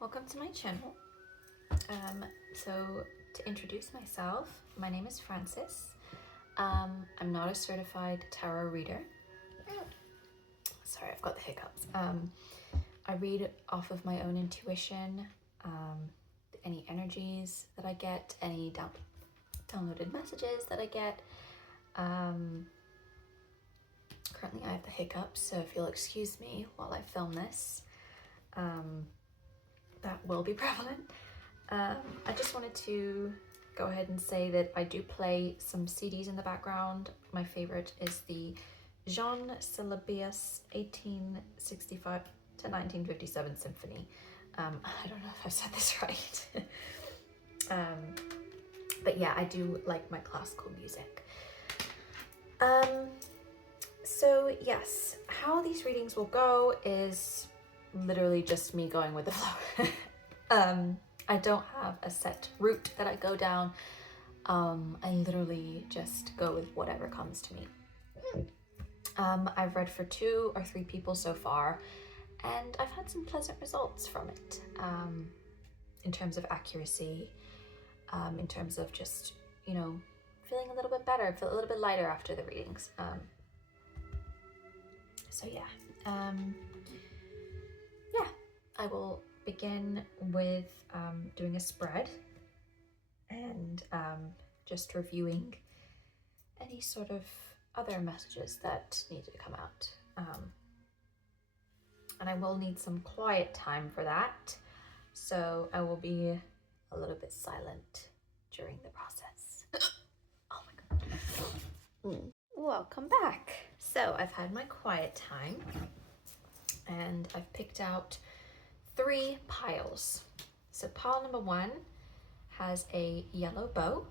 Welcome to my channel. So to introduce myself, my name is Frances. I'm not a certified tarot reader. Sorry, I've got the hiccups. I read off of my own intuition, any energies that I get, any downloaded messages that I get. Currently I have the hiccups, so if you'll excuse me while I film this, that will be prevalent. I just wanted to go ahead and say that I do play some CDs in the background. My favorite is the Jean Syllabius 1865 to 1957 Symphony. I don't know if I've said this right. But yeah, I do like my classical music. So yes, how these readings will go is literally just me going with the flow. I don't have a set route that I go down. I literally just go with whatever comes to me. I've read for 2 or 3 people so far, and I've had some pleasant results from it, in terms of accuracy, in terms of just, you know, feeling a little bit better, feel a little bit lighter after the readings. So yeah, I will begin with doing a spread and just reviewing any sort of other messages that need to come out. And I will need some quiet time for that, so I will be a little bit silent during the process. Oh my god. Welcome back. So I've had my quiet time and I've picked out 3 piles. So pile number 1 has a yellow bow.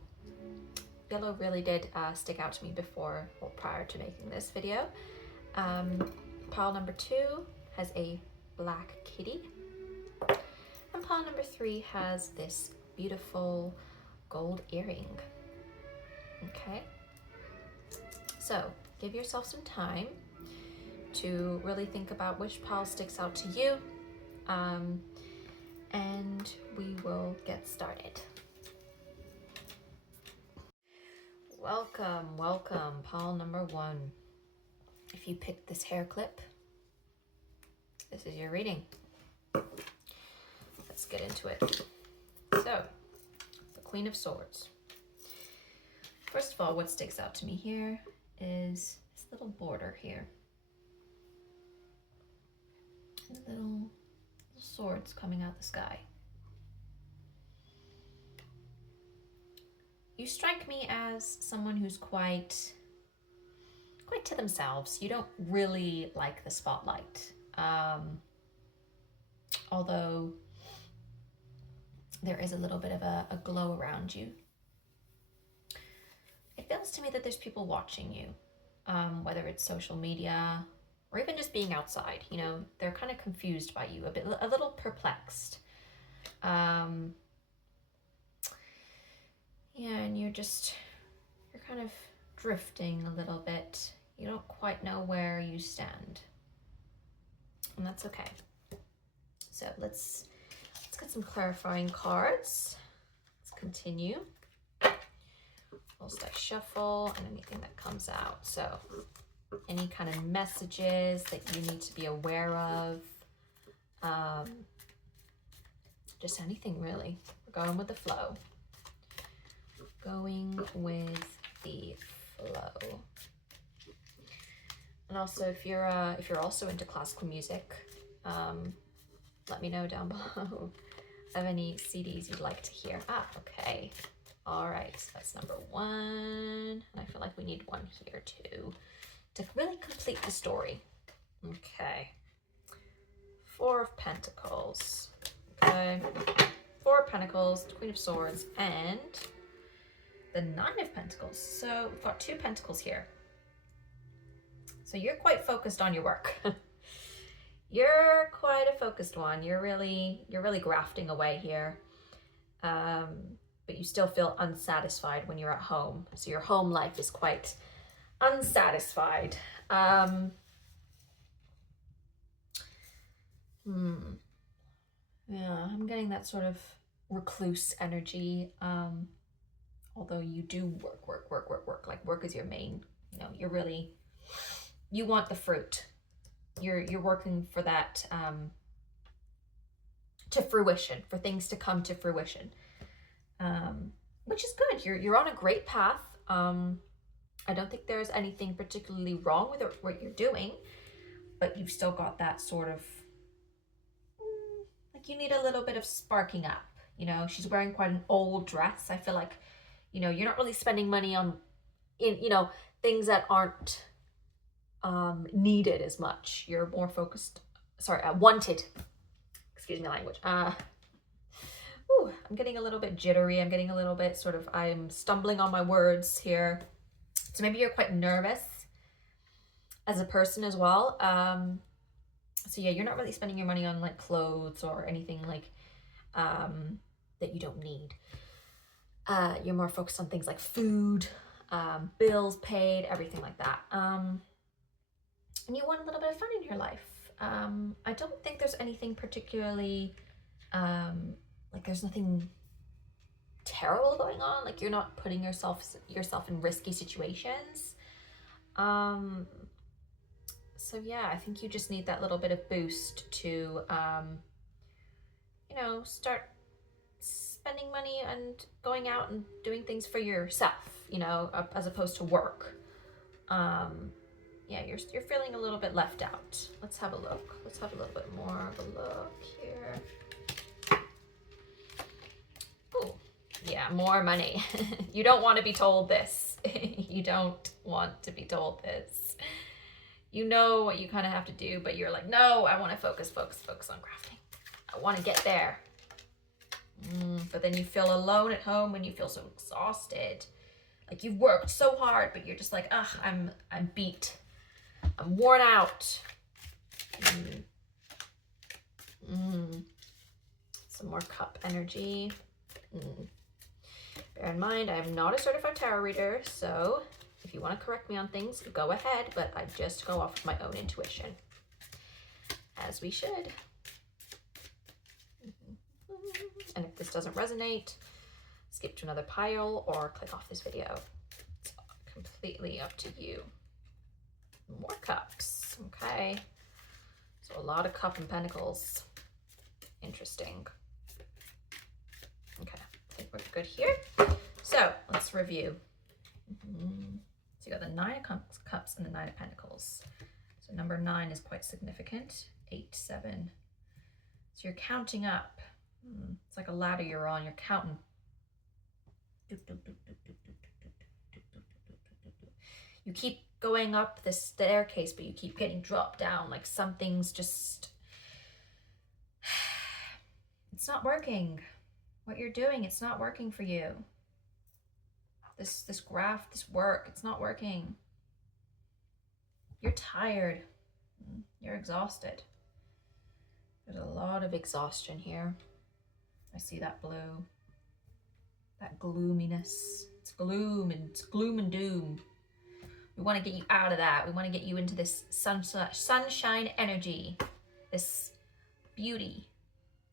Yellow really did stick out to me before, or prior to making this video. Pile number 2 has a black kitty. And pile number 3 has this beautiful gold earring. Okay. So give yourself some time to really think about which pile sticks out to you. And we will get started. Welcome, pile number 1. If you picked this hair clip, this is your reading. Let's get into it. So, the Queen of Swords. First of all, what sticks out to me here is this little border here. Little swords coming out the sky. You strike me as someone who's quite to themselves. You don't really like the spotlight. Although there is a little bit of a glow around you. It feels to me that there's people watching you, whether it's social media or even just being outside. You know, they're kind of confused by you, a little perplexed. Yeah, and you're kind of drifting a little bit. You don't quite know where you stand, and that's okay. So let's get some clarifying cards. Let's continue. Whilst I shuffle and anything that comes out. So any kind of messages that you need to be aware of. Just anything really. We're going with the flow. Going with the flow. And also, if you're also into classical music, let me know down below of any CDs you'd like to hear. Okay. All right, so that's number 1. And I feel like we need 1 here too to really complete the story. Okay. 4 of Pentacles. Okay. 4 of Pentacles, Queen of Swords, and the 9 of Pentacles. So we've got 2 Pentacles here. So you're quite focused on your work. You're quite a focused one. You're really grafting away here. But you still feel unsatisfied when you're at home. So your home life is quite unsatisfied. Yeah. I'm getting that sort of recluse energy. Although you do work. Like work is your main, you know, you want the fruit. You're working for that, to fruition, for things to come to fruition. Which is good. You're on a great path. I don't think there's anything particularly wrong with what you're doing, but you've still got that sort of, like you need a little bit of sparking up. You know, she's wearing quite an old dress. I feel like, you know, you're not really spending money on, you know, things that aren't needed as much. You're more focused, wanted. Excuse me, language. I'm getting a little bit jittery. I'm getting a little bit I'm stumbling on my words here. So maybe you're quite nervous as a person as well. So yeah, you're not really spending your money on like clothes or anything like that you don't need. You're more focused on things like food, bills paid, everything like that. And you want a little bit of fun in your life. I don't think there's anything particularly, like there's nothing terrible going on. Like you're not putting yourself in risky situations. So yeah, I think you just need that little bit of boost to, you know, start spending money and going out and doing things for yourself, you know, as opposed to work. Yeah, you're feeling a little bit left out. Let's have a look. Let's have a little bit more of a look here. Oh, yeah, more money. You don't want to be told this. You don't want to be told this. You know what you kind of have to do, but you're like, no, I want to focus on crafting. I want to get there. But then you feel alone at home when you feel so exhausted. Like you've worked so hard, but you're just like, ugh, I'm beat. I'm worn out. Some more cup energy. Bear in mind, I'm not a certified tarot reader, so if you want to correct me on things, go ahead, but I just go off of my own intuition. As we should. And if this doesn't resonate, skip to another pile or click off this video. It's completely up to you. More cups. Okay. So a lot of cup and pentacles. Interesting. Okay. I think we're good here. So let's review. So you got the 9 of Cups and the 9 of Pentacles. So number 9 is quite significant. 8, 7. So you're counting up. It's like a ladder you're on. You're counting. You keep going up the staircase, but you keep getting dropped down. Like something's just... It's not working. What you're doing, it's not working for you. This graph, this work, it's not working. You're tired. You're exhausted. There's a lot of exhaustion here. I see that blue. That gloominess. It's gloom and doom. We want to get you out of that. We want to get you into this sunshine energy. This beauty.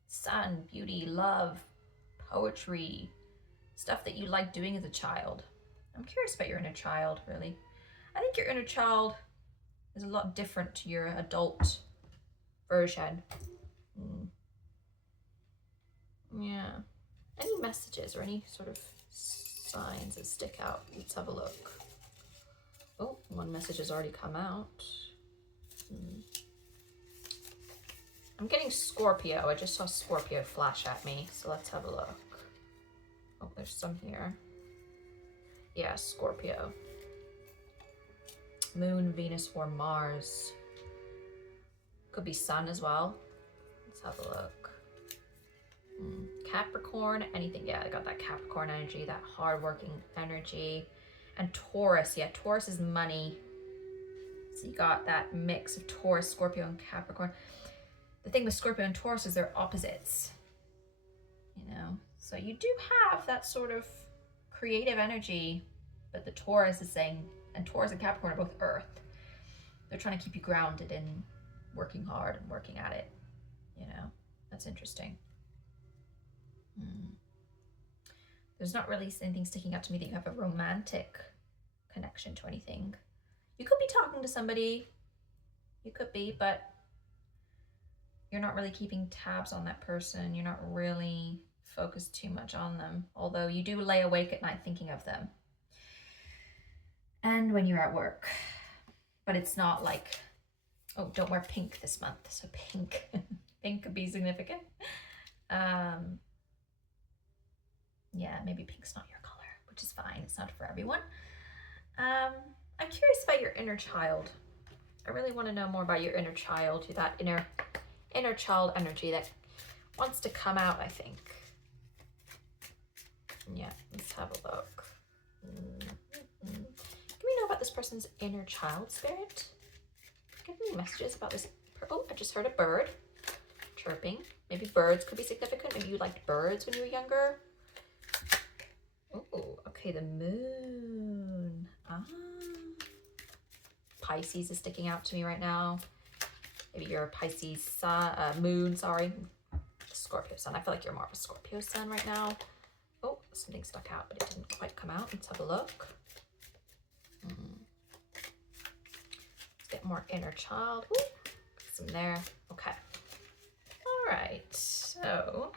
Sun, beauty, love, poetry. Stuff that you liked doing as a child. I'm curious about your inner child, really. I think your inner child is a lot different to your adult version. Yeah. Any messages or any sort of signs that stick out? Let's have a look. Oh, one message has already come out. I'm getting Scorpio. I just saw Scorpio flash at me, so let's have a look. Oh, there's some here. Yeah, Scorpio. Moon, Venus, or Mars. Could be Sun as well. Let's have a look. Capricorn, anything. Yeah, I got that Capricorn energy, that hardworking energy. And Taurus. Yeah, Taurus is money. So you got that mix of Taurus, Scorpio, and Capricorn. The thing with Scorpio and Taurus is they're opposites. You know? So you do have that sort of creative energy, but the Taurus is saying, and Taurus and Capricorn are both earth. They're trying to keep you grounded in working hard and working at it. You know, that's interesting. There's not really anything sticking out to me that you have a romantic connection to anything. You could be talking to somebody. You could be, but you're not really keeping tabs on that person. You're not really focused too much on them, although you do lay awake at night thinking of them. And when you're at work. But it's not like, oh, don't wear pink this month. So pink, pink could be significant. Yeah, maybe pink's not your color, which is fine. It's not for everyone. I'm curious about your inner child. I really want to know more about your inner child, that inner child energy that wants to come out, I think. Yeah, let's have a look. Can we know about this person's inner child spirit? Give me messages about this. Oh, I just heard a bird chirping. Maybe birds could be significant. Maybe you liked birds when you were younger. Oh, okay, the moon. Pisces is sticking out to me right now. Maybe you're a Pisces sun, moon, sorry. Scorpio sun. I feel like you're more of a Scorpio sun right now. Oh, something stuck out, but it didn't quite come out. Let's have a look. Let's get more inner child. Ooh, some there. Okay. All right. So,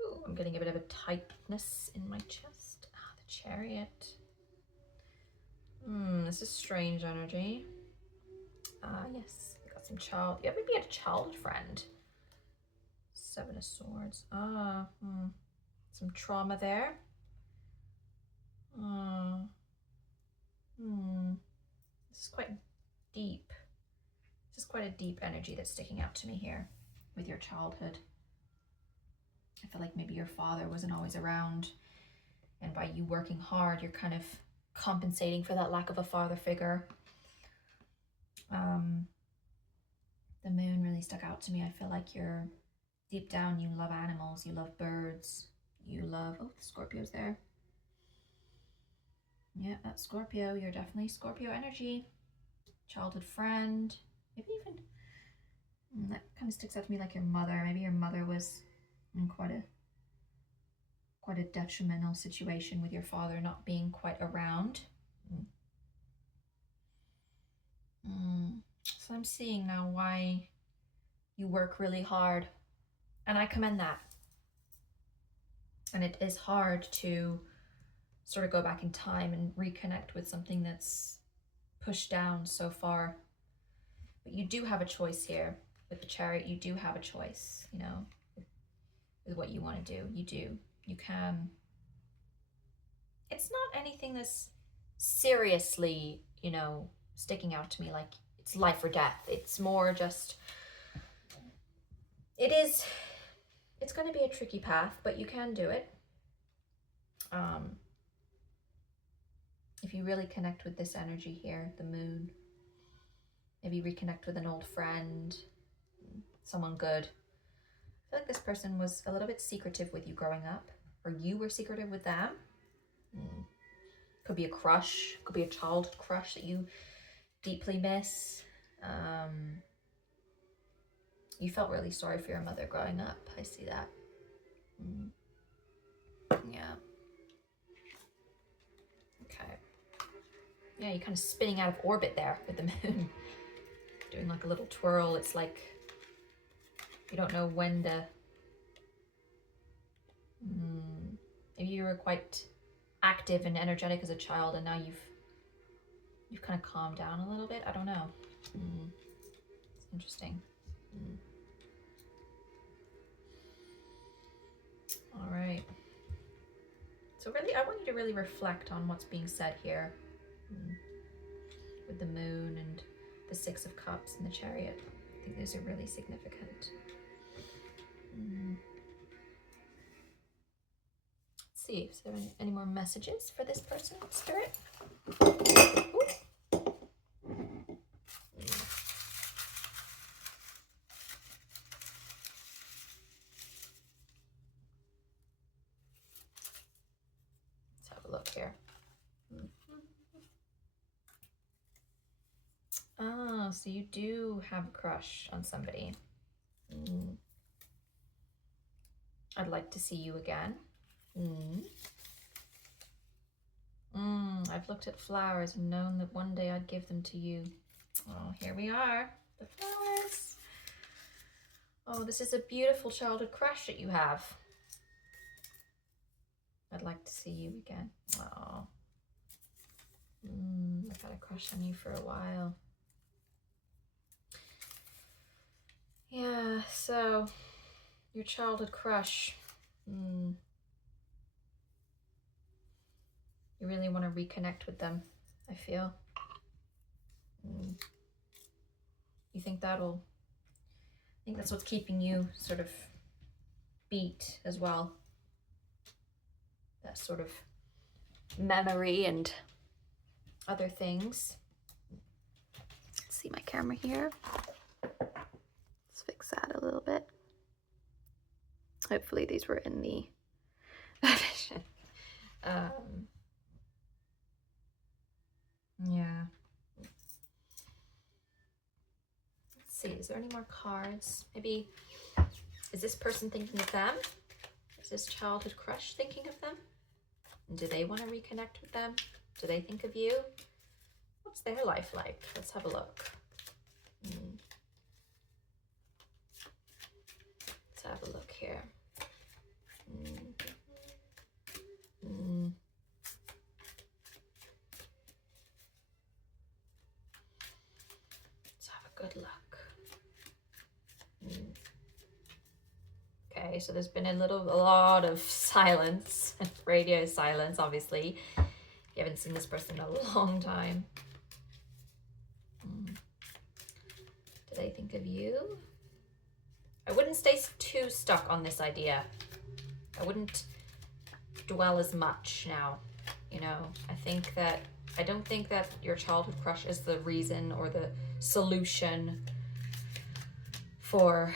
ooh, I'm getting a bit of a tightness in my chest. Ah, the Chariot. This is strange energy. Yes, we got some child. Yeah, maybe you had a childhood friend. Seven of Swords. Some trauma there. This is quite deep. This is quite a deep energy that's sticking out to me here with your childhood. I feel like maybe your father wasn't always around, and by you working hard, you're kind of compensating for that lack of a father figure. The moon really stuck out to me. I feel like you're deep down, you love animals, you love birds, you love, oh, the Scorpio's there. Yeah, that's Scorpio. You're definitely Scorpio energy. Childhood friend. Maybe even, that kind of sticks out to me like your mother. Maybe your mother was in quite a detrimental situation with your father not being quite around. So I'm seeing now why you work really hard, and I commend that. And it is hard to sort of go back in time and reconnect with something that's pushed down so far. But you do have a choice here with the Chariot. You do have a choice, you know, with what you want to do. You do. You can. It's not anything that's seriously, you know, sticking out to me like it's life or death. It's more just, it's going to be a tricky path, but you can do it. If you really connect with this energy here, the moon, maybe reconnect with an old friend, someone good. I feel like this person was a little bit secretive with you growing up, or you were secretive with them. Could be a crush, could be a childhood crush that you deeply miss. You felt really sorry for your mother growing up. I see that. Yeah. Okay. Yeah, you're kind of spinning out of orbit there with the moon. Doing like a little twirl. It's like you don't know when to... Maybe you were quite active and energetic as a child, and now you've kind of calmed down a little bit. I don't know. It's interesting. All right. So really, I want you to really reflect on what's being said here with the moon and the Six of Cups and the Chariot. I think those are really significant. Let's see if there are any more messages for this person, Spirit. Ooh. Let's have a look here. Oh, so you do have a crush on somebody. I'd like to see you again. I've looked at flowers and known that one day I'd give them to you. Oh, here we are, the flowers. Oh, this is a beautiful childhood crush that you have. I'd like to see you again. Oh, I've had a crush on you for a while. Yeah, so your childhood crush. You really want to reconnect with them, I feel. You think that'll... I think that's what's keeping you sort of beat as well. That sort of memory and other things. Let's see my camera here. Let's fix that a little bit. Hopefully these were in the vision. Yeah. Let's see, is there any more cards? Maybe, is this person thinking of them? Is this childhood crush thinking of them? And do they want to reconnect with them? Do they think of you? What's their life like? Let's have a look. Let's have a look here. Let's have a good look. Okay, so there's been a lot of silence, radio silence, obviously. You haven't seen this person in a long time. Do they think of you? I wouldn't stay too stuck on this idea. I wouldn't dwell as much now, you know. I don't think that your childhood crush is the reason or the solution for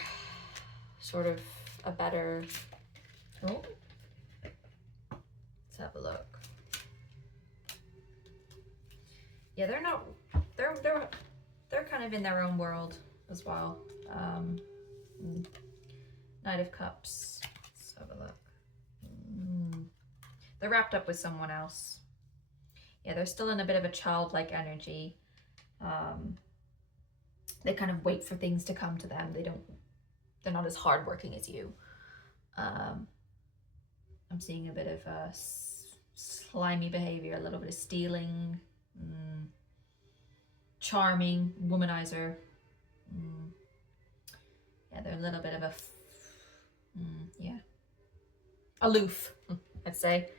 sort of a better... Oh, let's have a look. Yeah, they're kind of in their own world as well. Knight of Cups. Let's have a look. They're wrapped up with someone else. Yeah, they're still in a bit of a childlike energy. They kind of wait for things to come to them. They're not as hardworking as you. I'm seeing a bit of slimy behavior, a little bit of stealing, charming, womanizer. Yeah, they're a little bit of a, aloof, I'd say.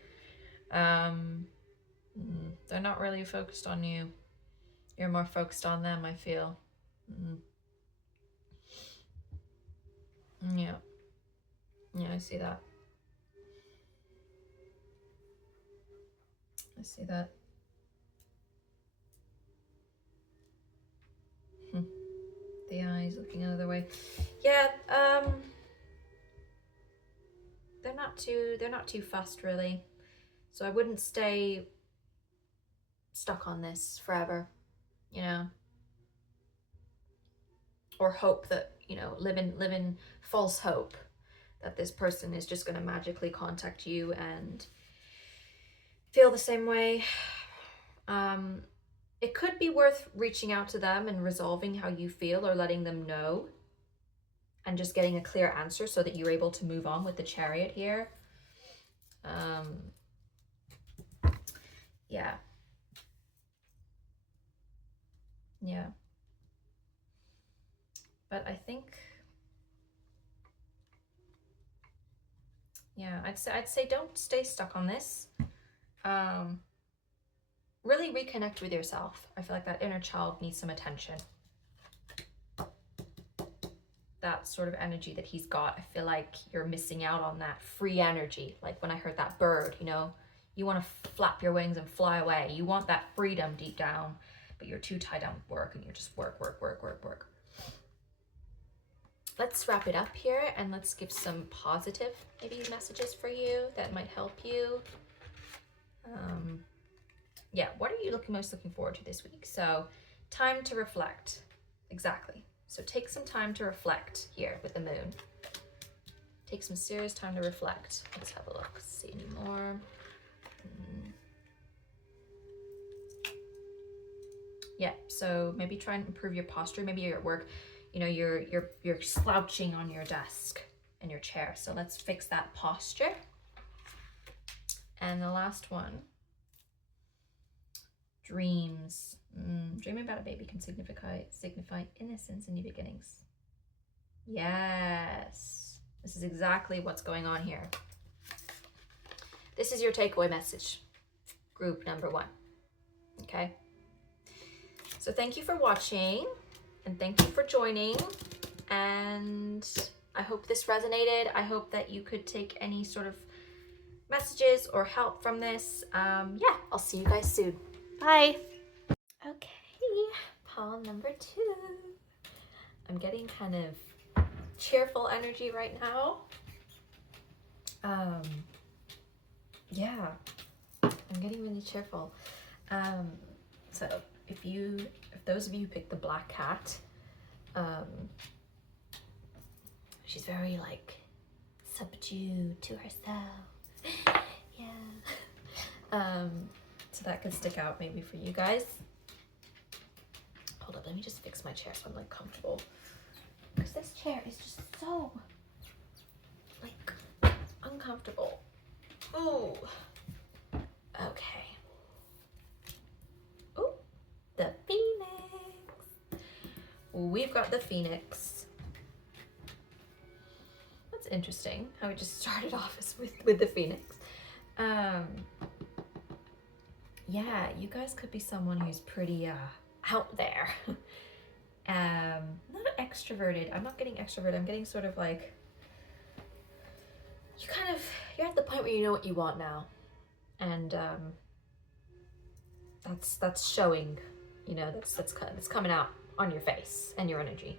They're not really focused on you. You're more focused on them, I feel. Yeah, I see that. The eyes looking another way. Yeah, they're not too fussed, really. So I wouldn't stay stuck on this forever, you know, or hope that, you know, live in false hope that this person is just going to magically contact you and feel the same way. It could be worth reaching out to them and resolving how you feel, or letting them know and just getting a clear answer so that you're able to move on with the Chariot here. Yeah. But I think, yeah, I'd say don't stay stuck on this. Really reconnect with yourself. I feel like that inner child needs some attention. That sort of energy that he's got, I feel like you're missing out on that free energy. Like when I heard that bird, you know, you want to flap your wings and fly away. You want that freedom deep down, but you're too tied down with work and you're just work. Let's wrap it up here and let's give some positive maybe messages for you that might help you. Yeah, what are you most looking forward to this week? So time to reflect. Exactly. So take some time to reflect here with the moon. Take some serious time to reflect. Let's have a look. See any more? Yeah, so maybe try and improve your posture. Maybe you're at work, you know, you're slouching on your desk in your chair. So let's fix that posture. And the last one, dreams. Dreaming about a baby can signify innocence and new beginnings. Yes, this is exactly what's going on here. This is your takeaway message, group number 1, okay? So thank you for watching and thank you for joining, and I hope this resonated. I hope that you could take any sort of messages or help from this. Yeah, I'll see you guys soon. Bye. Okay, pawn number 2. I'm getting kind of cheerful energy right now. Yeah, I'm getting really cheerful. So if those of you who picked the black cat, she's very like subdued to herself. Yeah. So that could stick out maybe for you guys. Hold up, let me just fix my chair so I'm like comfortable, because this chair is just so like uncomfortable. Oh, okay. Oh, the Phoenix. We've got the Phoenix. That's interesting how we just started off with the Phoenix. Yeah, you guys could be someone who's pretty out there. Not extroverted. I'm not getting extroverted. I'm getting sort of like, you're at the point where you know what you want now, and that's showing, you know, that's coming out on your face and your energy.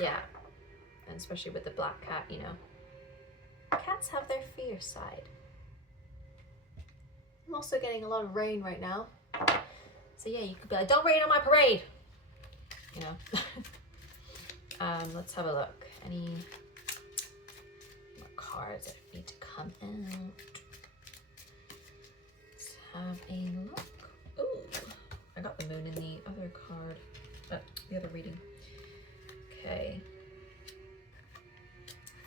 Yeah, and especially with the black cat, you know, cats have their fierce side. I'm also getting a lot of rain right now, so yeah, you could be like, don't rain on my parade, you know. Let's have a look. Any more cards that need to come out? Let's have a look. Ooh, I got the moon in the other card, the other reading. Okay.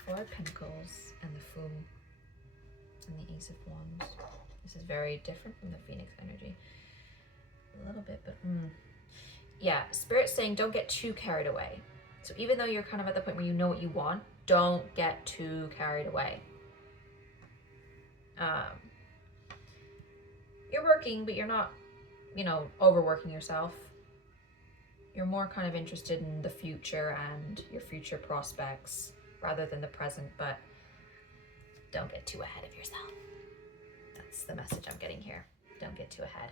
4 of Pentacles and the Fool and the Ace of Wands. This is very different from the Phoenix energy. A little bit, but yeah, Spirit's saying don't get too carried away. So even though you're kind of at the point where you know what you want, don't get too carried away. You're working, but you're not, you know, overworking yourself. You're more kind of interested in the future and your future prospects rather than the present, but don't get too ahead of yourself. That's the message I'm getting here. Don't get too ahead.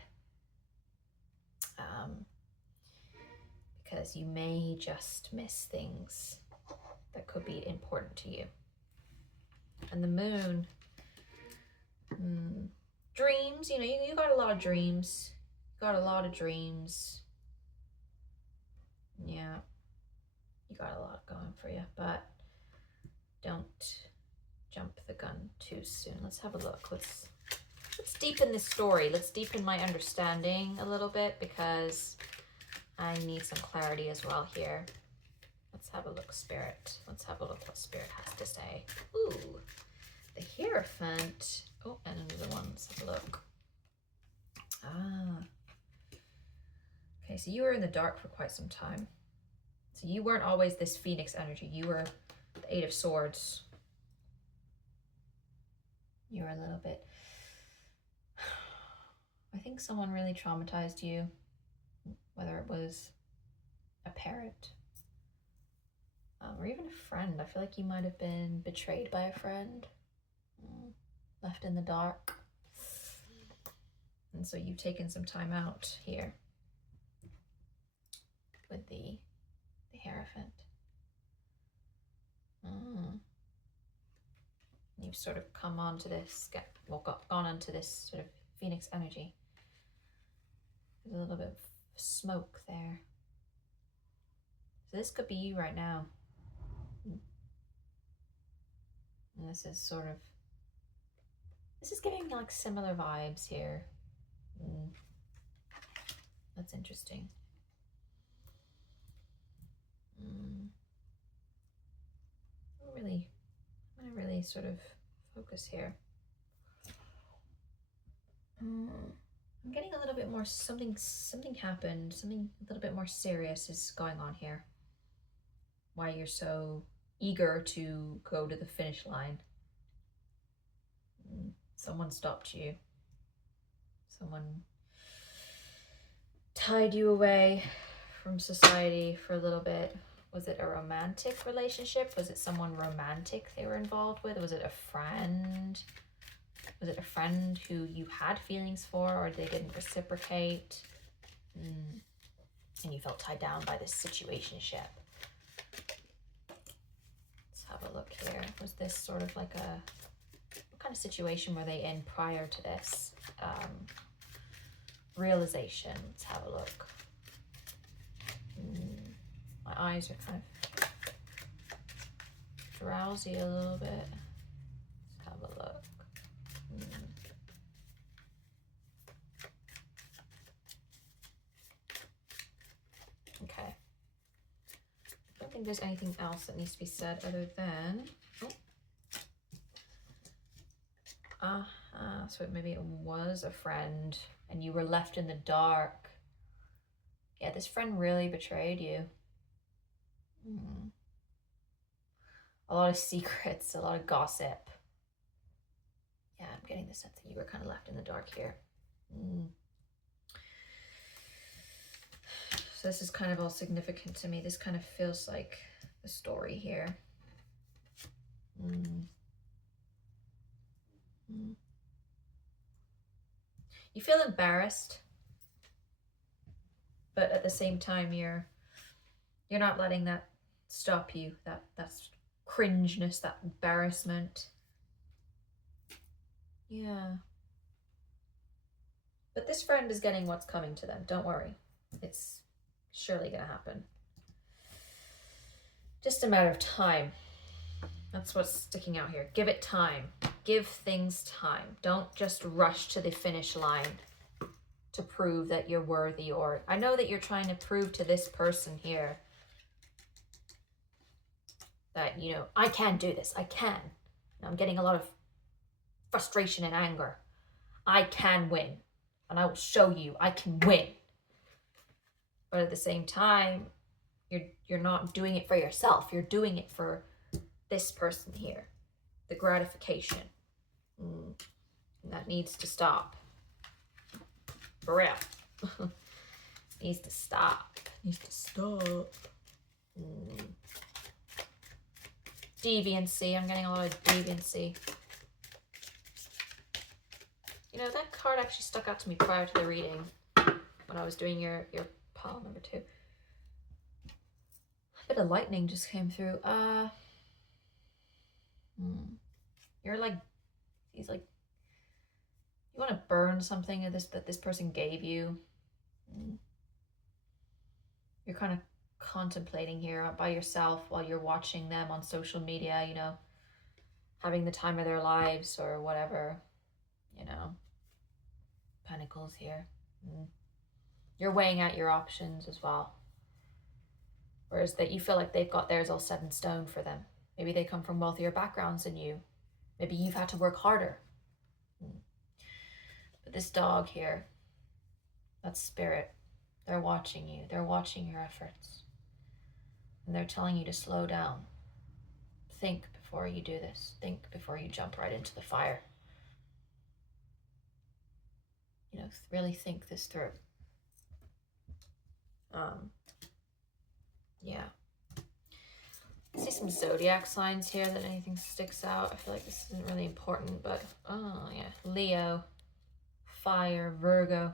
Because you may just miss things that could be important to you. And the moon, dreams, you know, you got a lot of dreams. You got a lot of dreams. Yeah, you got a lot going for you, but don't jump the gun too soon. Let's have a look. Let's deepen this story. Let's deepen my understanding a little bit, because I need some clarity as well here. Let's have a look, Spirit. Let's have a look what Spirit has to say. Ooh, the Hierophant. Oh, and another one. Let's have a look. Okay, so you were in the dark for quite some time. So you weren't always this Phoenix energy. You were the 8 of Swords. You were a little bit... I think someone really traumatized you, whether it was a parent or even a friend. I feel like you might have been betrayed by a friend, left in the dark. And so you've taken some time out here with the Hierophant. You've sort of come onto this, gone onto this sort of Phoenix energy. There's a little bit of smoke there. So this could be you right now. And this is sort of, this is giving like similar vibes here. That's interesting. I'm gonna really sort of focus here. I'm getting a little bit more, something happened, something a little bit more serious is going on here. Why you're so eager to go to the finish line. Someone stopped you. Someone tied you away from society for a little bit. Was it a romantic relationship? Was it someone romantic they were involved with? Was it a friend? Was it a friend who you had feelings for or they didn't reciprocate? And you felt tied down by this situationship. Let's have a look here. Was this sort of like what kind of situation were they in prior to this realization? Let's have a look. My eyes are kind of drowsy a little bit. Let's have a look. Okay. I don't think there's anything else that needs to be said other than... so maybe it was a friend and you were left in the dark. Yeah, this friend really betrayed you. A lot of secrets, a lot of gossip. Yeah, I'm getting the sense that you were kind of left in the dark here. So this is kind of all significant to me. This kind of feels like the story here. You feel embarrassed, but at the same time you're not letting that stop you, that cringeness, that embarrassment. Yeah. But this friend is getting what's coming to them. Don't worry. It's surely gonna happen. Just a matter of time. That's what's sticking out here. Give it time. Give things time. Don't just rush to the finish line to prove that you're worthy, or I know that you're trying to prove to this person here that, you know, I can do this. I can. And I'm getting a lot of frustration and anger. I can win. And I will show you I can win. But at the same time, you're not doing it for yourself. You're doing it for this person here. The gratification. And that needs to stop. For real. Needs to stop. Needs to stop. Deviancy. I'm getting a lot of deviancy. You know, that card actually stuck out to me prior to the reading when I was doing your pile number 2. A bit of lightning just came through. You're like, he's like, you want to burn something that this person gave you. You're kind of contemplating here by yourself while you're watching them on social media, you know, having the time of their lives or whatever, you know. Pentacles here. You're weighing out your options as well. Whereas that you feel like they've got theirs all set in stone for them. Maybe they come from wealthier backgrounds than you. Maybe you've had to work harder. But this dog here, that's spirit. They're watching you. They're watching your efforts. And they're telling you to slow down. Think before you do this. Think before you jump right into the fire. You know, really think this through. Yeah. I see some zodiac signs here that anything sticks out. I feel like this isn't really important, but oh yeah, Leo, fire, Virgo.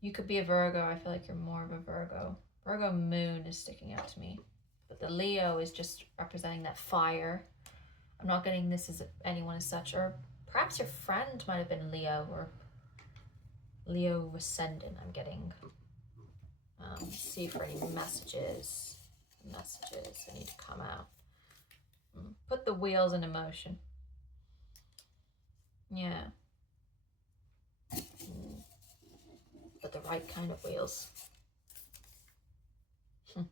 You could be a Virgo. I feel like you're more of a Virgo. Virgo moon is sticking out to me, but the Leo is just representing that fire. I'm not getting this as anyone as such, or perhaps your friend might have been Leo or Leo ascendant. I'm getting. See for any messages. Messages that need to come out. Put the wheels into motion. Yeah. But the right kind of wheels.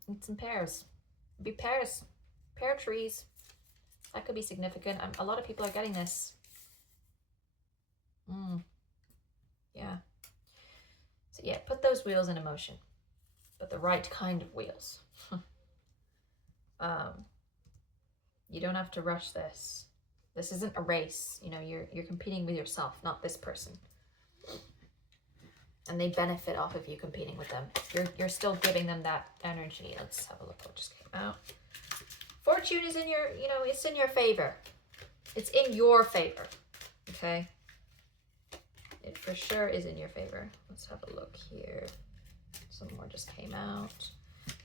Need some pears. Be pears. Pear trees. That could be significant. A lot of people are getting this. Yeah. So yeah, put those wheels into motion. But the right kind of wheels. You don't have to rush this. This isn't a race. You know, you're competing with yourself, not this person. And they benefit off of you competing with them. You're still giving them that energy. Let's have a look what just came out. Fortune is in your, you know, it's in your favor. It's in your favor. Okay? It for sure is in your favor. Let's have a look here. Some more just came out.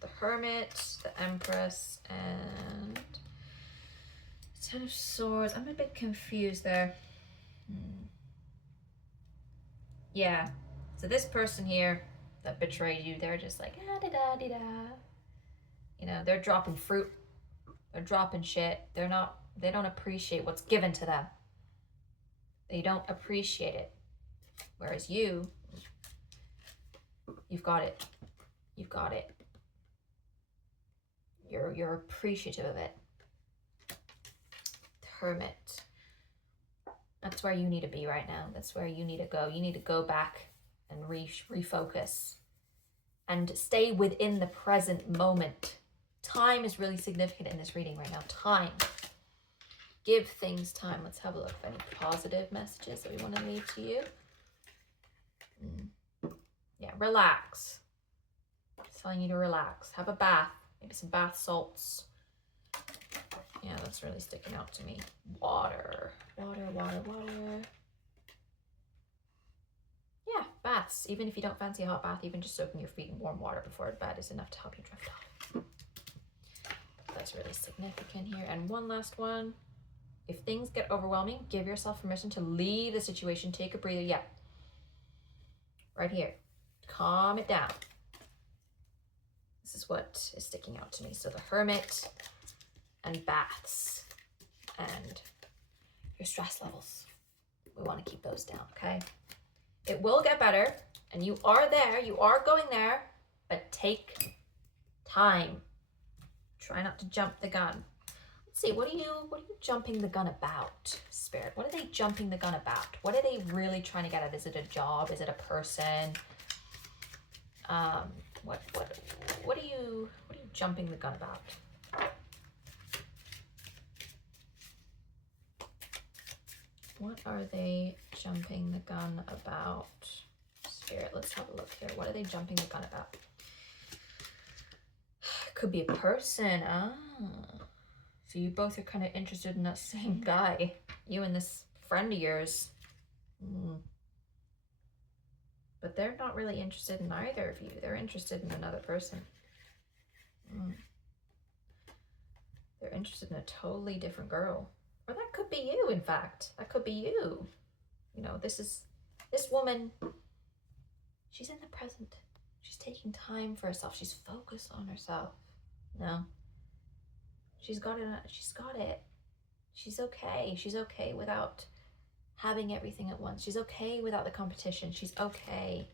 The Hermit, the Empress, and Ten of Swords. I'm a bit confused there. Yeah. So this person here that betrayed you, they're just like, ah, da da da da. You know, they're dropping fruit. They're dropping shit. They don't appreciate what's given to them. They don't appreciate it. Whereas you've got it. You've got it. You're appreciative of it. The Hermit. That's where you need to be right now. That's where you need to go. You need to go back and refocus and stay within the present moment. Time is really significant in this reading right now. Time. Give things time. Let's have a look for any positive messages that we want to leave to you. Yeah, relax. It's telling you to relax. Have a bath. Maybe some bath salts. Yeah, that's really sticking out to me. Water. Water, water, water. Yeah, baths. Even if you don't fancy a hot bath, even just soaking your feet in warm water before bed is enough to help you drift off. That's really significant here. And one last one. If things get overwhelming, give yourself permission to leave the situation. Take a breather. Yeah. Right here. Calm it down. This is what is sticking out to me. So the Hermit and baths and your stress levels. We want to keep those down, okay? It will get better, and you are there. You are going there, but take time. Try not to jump the gun. Let's see, what are you jumping the gun about, Spirit? What are they jumping the gun about? What are they really trying to get at? Is it a job? Is it a person? What are you jumping the gun about? What are they jumping the gun about? Spirit, let's have a look here. What are they jumping the gun about? Could be a person. So you both are kind of interested in that same guy. You and this friend of yours. But they're not really interested in either of you. They're interested in another person. They're interested in a totally different girl. Or that could be you, in fact. That could be you. You know, this woman, she's in the present. She's taking time for herself. She's focused on herself. No. She's got it. She's got it. She's okay. She's okay without having everything at once. She's okay without the competition. She's okay.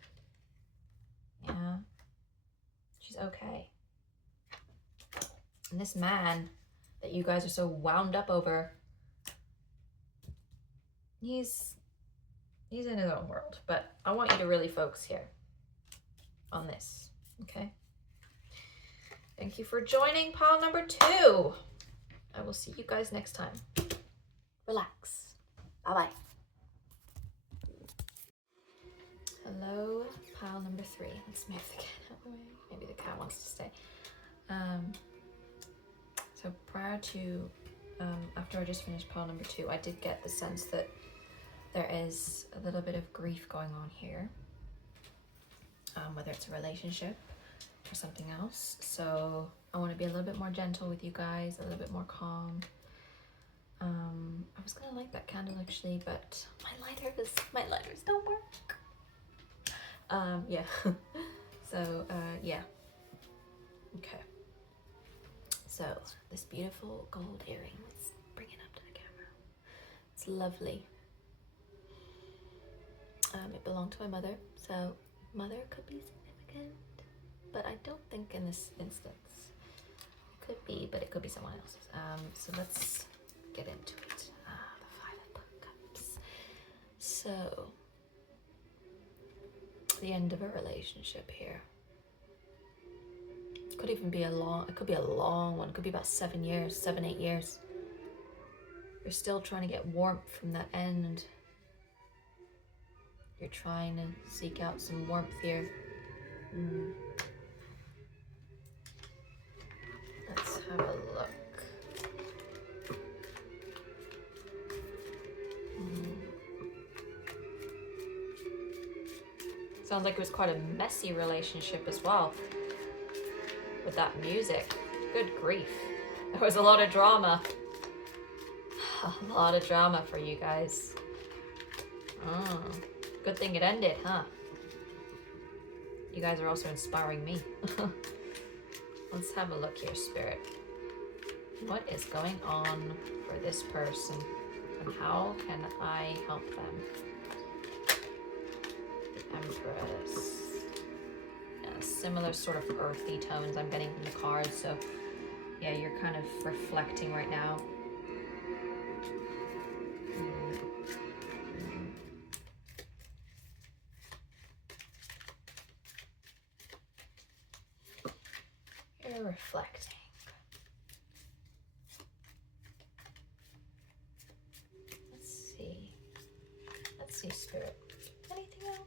Yeah. She's okay. And this man that you guys are so wound up over, he's in his own world. But I want you to really focus here on this, okay? Thank you for joining pile number 2. I will see you guys next time. Relax. Bye-bye. Hello, pile number 3. Let's move the cat out of the way. Maybe the cat wants to stay. So prior to, after I just finished pile number 2, I did get the sense that there is a little bit of grief going on here, whether it's a relationship or something else. So I want to be a little bit more gentle with you guys, a little bit more calm. I was gonna light that candle actually, but my lighters don't work. Yeah. So yeah. Okay. So So this beautiful gold earring, let's bring it up to the camera. It's lovely. It belonged to my mother, so mother could be significant, but I don't think in this instance. Could be, but it could be someone else's. So let's get into it. The Five of Cups. So, the end of a relationship here. It could even be a long one. It could be about 7 years, 7, 8 years. You're still trying to get warmth from that end. You're trying to seek out some warmth here. Let's have a look. Sounds like it was quite a messy relationship as well. With that music. Good grief. There was a lot of drama. A lot of drama for you guys. Good thing it ended, huh? You guys are also inspiring me. Let's have a look here, Spirit. What is going on for this person? And how can I help them? The Empress. Yeah, similar sort of earthy tones I'm getting from the cards. So yeah, you're kind of reflecting right now. You're reflecting. Let's see, Spirit. Anything else?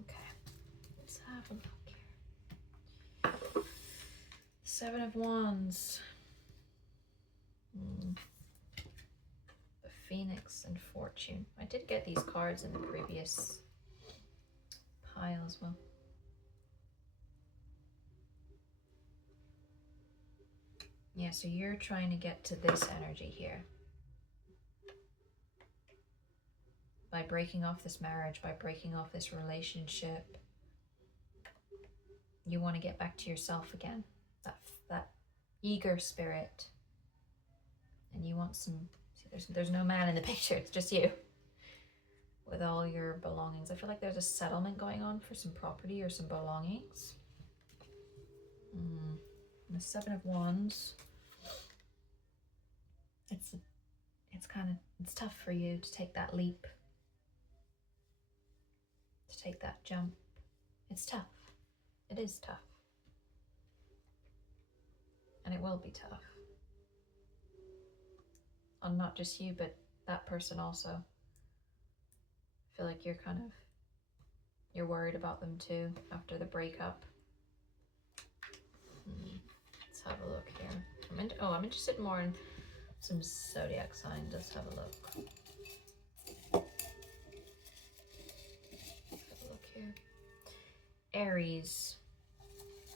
Okay. Let's have a look here. Seven of Wands. The Phoenix and Fortune. I did get these cards in the previous pile as well. Yeah, so you're trying to get to this energy here. By breaking off this marriage, by breaking off this relationship, you want to get back to yourself again. That eager spirit. And you want some, see, there's no man in the picture, it's just you. With all your belongings. I feel like there's a settlement going on for some property or some belongings. And the Seven of Wands. It's tough for you to take that leap. To take that jump. It's tough. It is tough. And it will be tough. On not just you, but that person also. I feel like you're worried about them too after the breakup. Let's have a look here. I'm interested more in some zodiac signs. Let's have a look. Have a look here. Aries.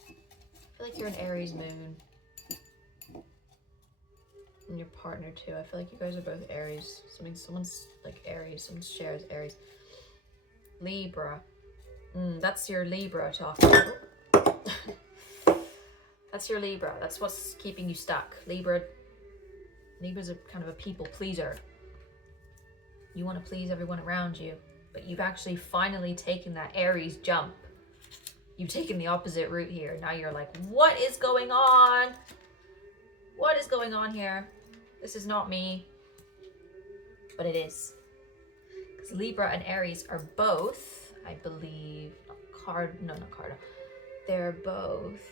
I feel like you're an Aries moon. And your partner too. I feel like you guys are both Aries. Someone's like Aries. Someone shares Aries. Libra. That's your Libra talking. That's your Libra. That's what's keeping you stuck. Libra's a kind of a people pleaser. You want to please everyone around you, but you've actually finally taken that Aries jump. You've taken the opposite route here. Now you're like, what is going on? What is going on here? This is not me. But it is. Because Libra and Aries are both, I believe, not Cardo. They're both,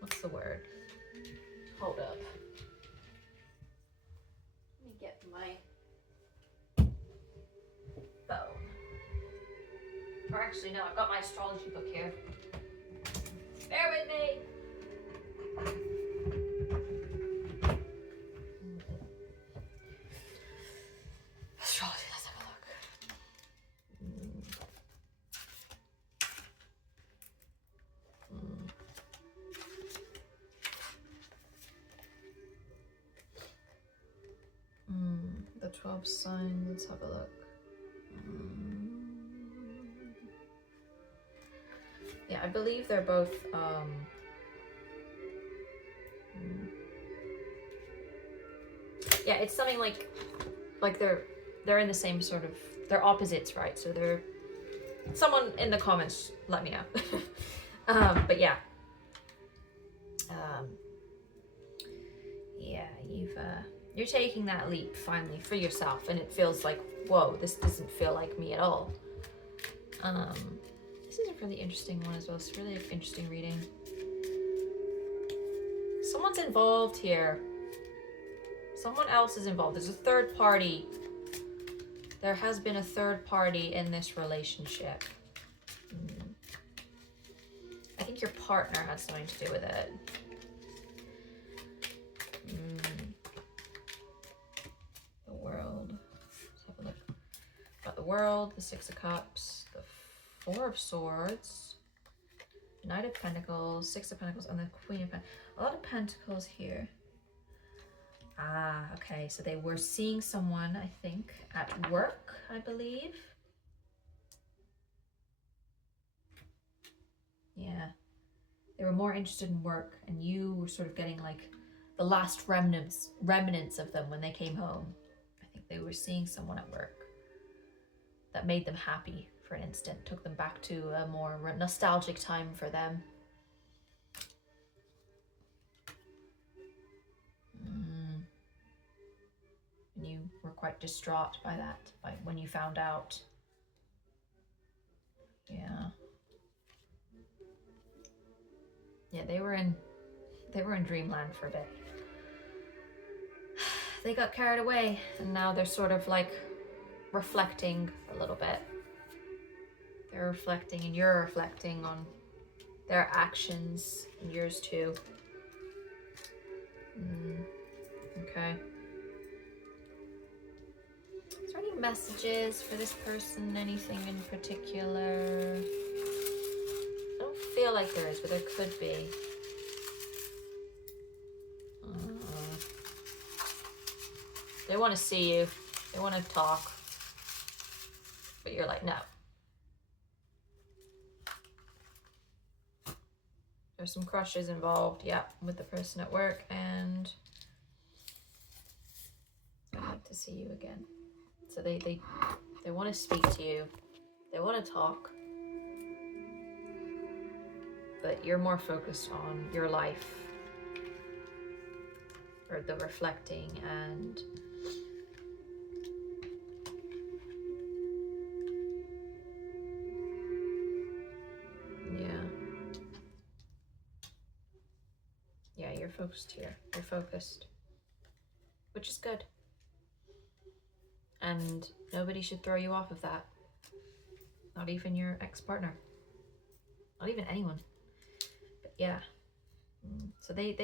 what's the word? Hold up. Let me get my phone. Or actually, no, I've got my astrology book here. Bear with me. Astrology, let's have a look. The 12 signs, let's have a look. Yeah, I believe they're both Yeah, it's something like they're in the same sort of, they're opposites, right? So they're, someone in the comments let me know. But yeah. Yeah, you're taking that leap finally for yourself, and it feels like, whoa, this doesn't feel like me at all. This is a really interesting one as well. It's really interesting reading. Someone's involved here. Someone else is involved. There's a third party. There has been a third party in this relationship. I think your partner has something to do with it. The world. Let's have a look. Got the world, the Six of Cups, the Four of Swords, Knight of Pentacles, Six of Pentacles, and the Queen of Pentacles. A lot of Pentacles here. Ah, okay, so they were seeing someone, I think, at work, I believe. Yeah. They were more interested in work, and you were sort of getting like the last remnants of them when they came home. I think they were seeing someone at work that made them happy for an instant, took them back to a more nostalgic time for them. And you were quite distraught by that, when you found out. Yeah. Yeah, they were in dreamland for a bit. They got carried away, and now they're sort of like reflecting a little bit. They're reflecting, and you're reflecting on their actions, and yours too. Okay. Is there any messages for this person? Anything in particular? I don't feel like there is, but there could be. They want to see you. They want to talk. But you're like, no. There's some crushes involved, yeah, with the person at work, and I'd like to see you again. So they want to speak to you. They want to talk. But you're more focused on your life, or the reflecting, and yeah, you're focused here. You're focused, which is good. And nobody should throw you off of that. Not even your ex-partner. Not even anyone. But yeah. So they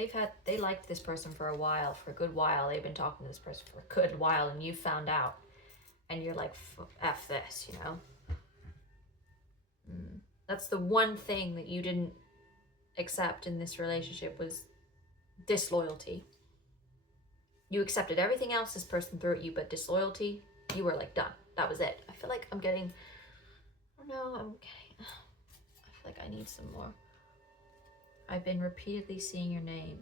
liked this person for a while, for a good while. They've been talking to this person for a good while, and you found out. And you're like, F this, you know? That's the one thing that you didn't accept in this relationship, was disloyalty. You accepted everything else this person threw at you, but disloyalty, you were like, done. That was it. I feel like I'm getting, I don't know, I feel like I need some more. I've been repeatedly seeing your name.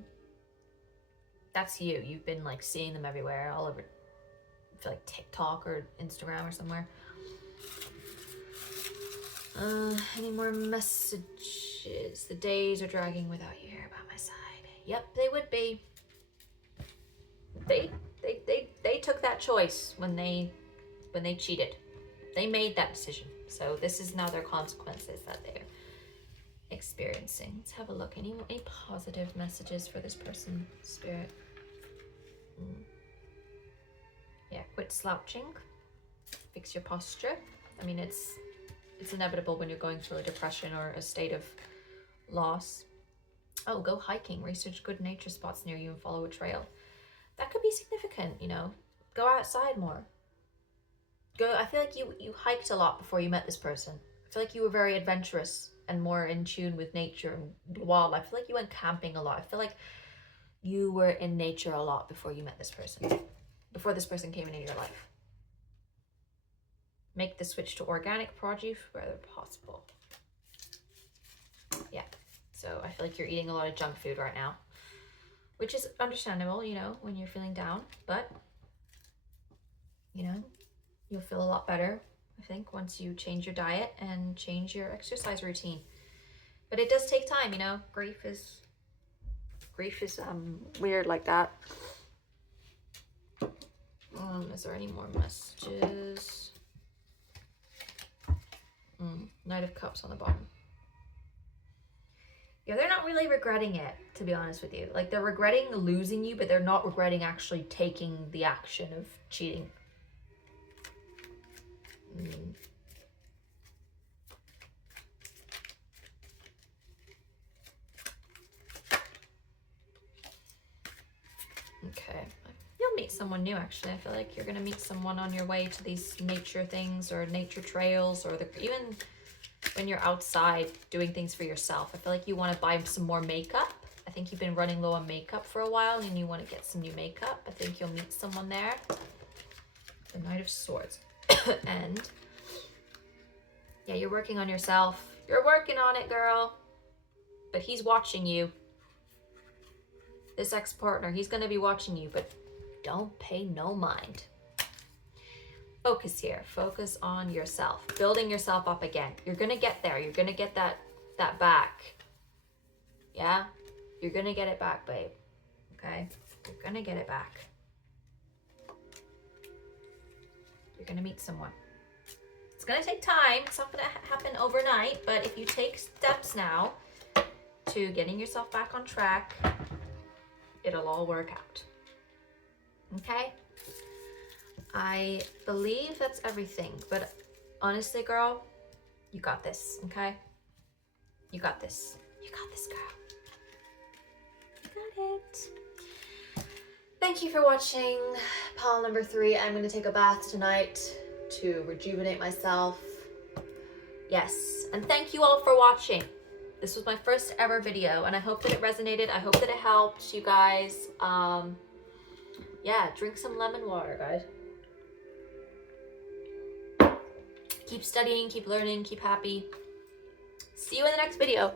That's you. You've been like seeing them everywhere, all over, I feel like TikTok or Instagram or somewhere. Any more messages? The days are dragging without you here by my side. Yep, they would be. They took that choice when they cheated. They made that decision. So this is now their consequences that they're experiencing. Let's have a look. Any positive messages for this person, Spirit? Yeah, quit slouching. Fix your posture. I mean, it's inevitable when you're going through a depression or a state of loss. Oh, go hiking. Research good nature spots near you and follow a trail. That could be significant, you know. Go outside more. I feel like you hiked a lot before you met this person. I feel like you were very adventurous and more in tune with nature and wildlife. I feel like you went camping a lot. I feel like you were in nature a lot before you met this person. Before this person came into your life. Make the switch to organic produce wherever possible. Yeah, so I feel like you're eating a lot of junk food right now, which is understandable, you know, when you're feeling down, but you know, you'll feel a lot better, I think, once you change your diet and change your exercise routine. But it does take time, you know. Grief is weird like that. Is there any more messages? Knight of Cups on the bottom. Yeah, they're not really regretting it, to be honest with you. Like, they're regretting losing you, but they're not regretting actually taking the action of cheating. Okay. You'll meet someone new, actually. I feel like you're going to meet someone on your way to these nature things or nature trails, or even when you're outside doing things for yourself. I feel like you want to buy some more makeup. I think you've been running low on makeup for a while and you want to get some new makeup. I think you'll meet someone there. The Knight of Swords. And yeah, you're working on yourself. You're working on it, girl. But he's watching you. This ex-partner, he's going to be watching you, but don't pay no mind. Focus here. Focus on yourself. Building yourself up again. You're going to get there. You're going to get that back. Yeah? You're going to get it back, babe. Okay? You're going to get it back. You're going to meet someone. It's going to take time. It's not going to happen overnight, but if you take steps now to getting yourself back on track, it'll all work out. Okay? I believe that's everything, but honestly, girl, you got this, okay? You got this. You got this, girl. You got it. Thank you for watching pile number 3. I'm going to take a bath tonight to rejuvenate myself. Yes, and thank you all for watching. This was my first ever video, and I hope that it resonated. I hope that it helped you guys. Yeah, drink some lemon water, guys. Keep studying, keep learning, keep happy. See you in the next video.